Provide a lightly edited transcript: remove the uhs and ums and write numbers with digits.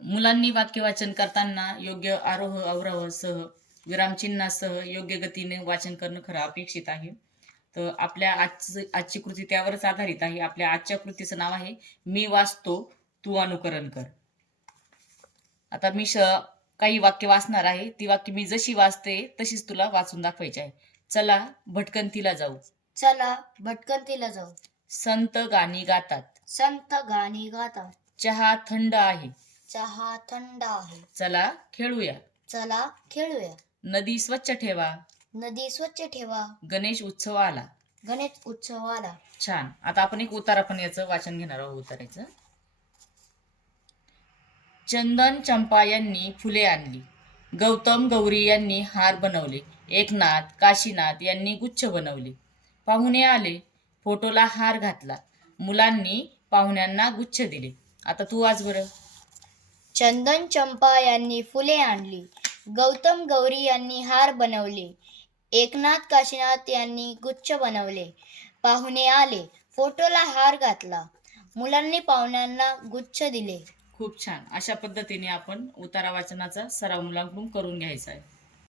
मुलांनी वाक्य वाचन करताना योग्य आरोह अवरोह सह विरामचिन्हासह योग्य गतीने वाचन करणं खरं अपेक्षित आहे. तर आपल्या आजची कृती त्यावरच आधारित आहे. आपल्या आजच्या कृतीचं नाव आहे मी वाचतो तू अनुकरण कर. आता मी काही वाक्य वाचणार आहे. ती वाक्य मी जशी वाचते तशीच तुला वाचून दाखवायची आहे. चला भटकंतीला जाऊ. चला भटकंतीला जाऊ. संत गाणी गातात. संत गाणी गातात. चहा थंड आहे. चहा थंड आहे. चला खेळूया. चला खेळूया. नदी स्वच्छ ठेवा. नदी स्वच्छ ठेवा. गणेश उत्सव आला. गणेश उत्सव आला. छान. आता आपण एक उतारा पण याचं वाचन घेणार आहोत. उतारायचं. चंदन चंपा यांनी फुले आणली. गौतम गौरी यांनी हार बनवले. एकनाथ काशीनाथ यांनी गुच्छ बनवले. पाहुणे आले. फोटोला हार घातला. मुलांनी पाहुण्यांना गुच्छ दिले. आता तू वाच बरं. चंदन चंपा यांनी फुले आणली. गौतम गौरी यांनी हार बनवले. एकनाथ काशीनाथ यांनी गुच्छ बनवले. पाहुणे आले. फोटोला हार घातला. मुलांनी पाहुण्यांना गुच्छ दिले. खूप छान. अशा पद्धतीने आपण उतारा वाचनाचा सराव मुलांकडून करून घ्यायचा आहे.